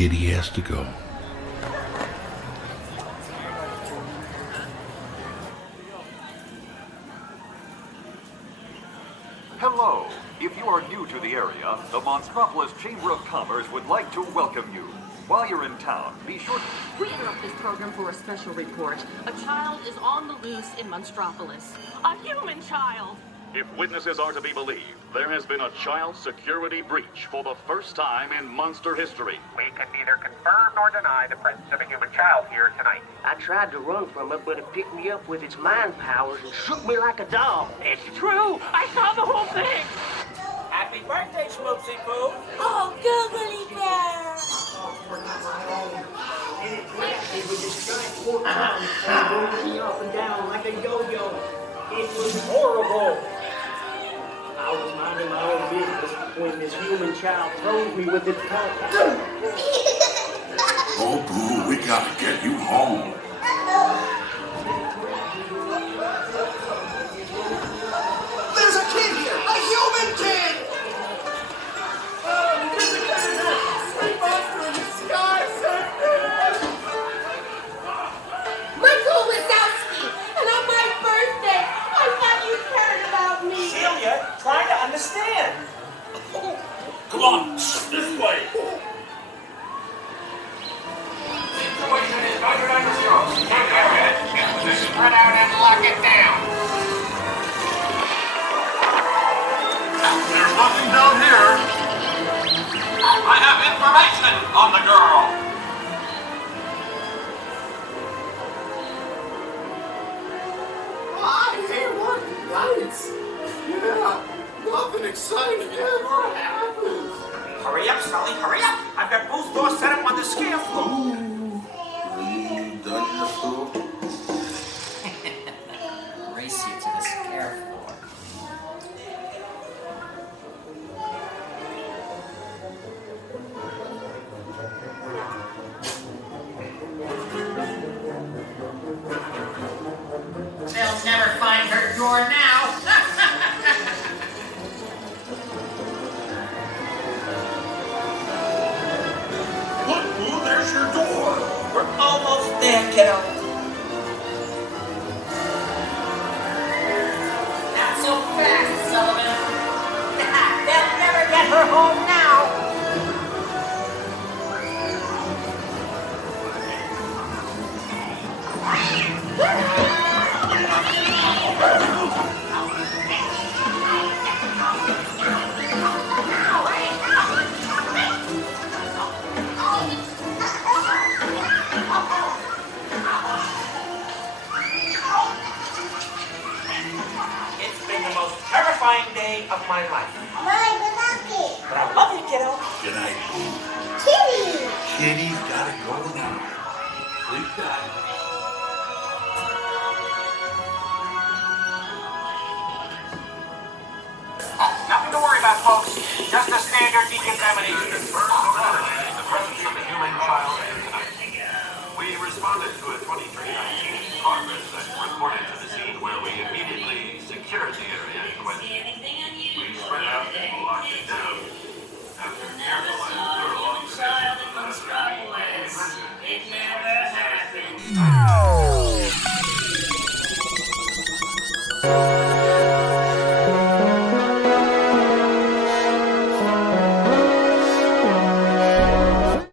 Kitty has to go. Hello. If you are new to the area, the Monstropolis Chamber of Commerce would like to welcome you. While you're in town, be sure to... We interrupt this program for a special report. A child is on the loose in Monstropolis. A human child! If witnesses are to be believed, there has been a child security breach for the first time in monster history. We can neither confirm nor deny the presence of a human child here tonight. I tried to run from it, but it picked me up with its mind powers and shook me like a dog. It's true! I saw the whole thing! Happy birthday, Schmoopsy Poo! Oh, googly bear! And it grabbed me with its giant fork tongue and moved me up and down like a yo-yo. It was horrible. I was minding my own business when this human child throws me with its tongue. Oh, Boo, we gotta get you home. There's a kid here! A human kid! Sweet monster in the sky, save me! Michael Wazowski! And on my birthday, I thought you cared about me! Celia, trying to understand. Come on, this way. Situation is measured under zero. Take care of it. Get position, spread out, and lock it down. There's nothing down here. I have information on the girl. I hear working lights. Yeah, nothing exciting ever happens. Hurry up, Sully, hurry up. I've got booth doors set up on the scare floor. Are you done your food? Race you to the scare floor. They'll never find her door now. Look, Boo, there's your door. We're almost there, kiddo. Not so fast, Sullivan. They'll never get her home now. It's been the most terrifying day of my life. Mike Wazowski! But I love you, kiddo. Good night, Boo. Kitty! Kitty's gotta go now. Sleep tight. Nothing to worry about, folks. Just a standard decay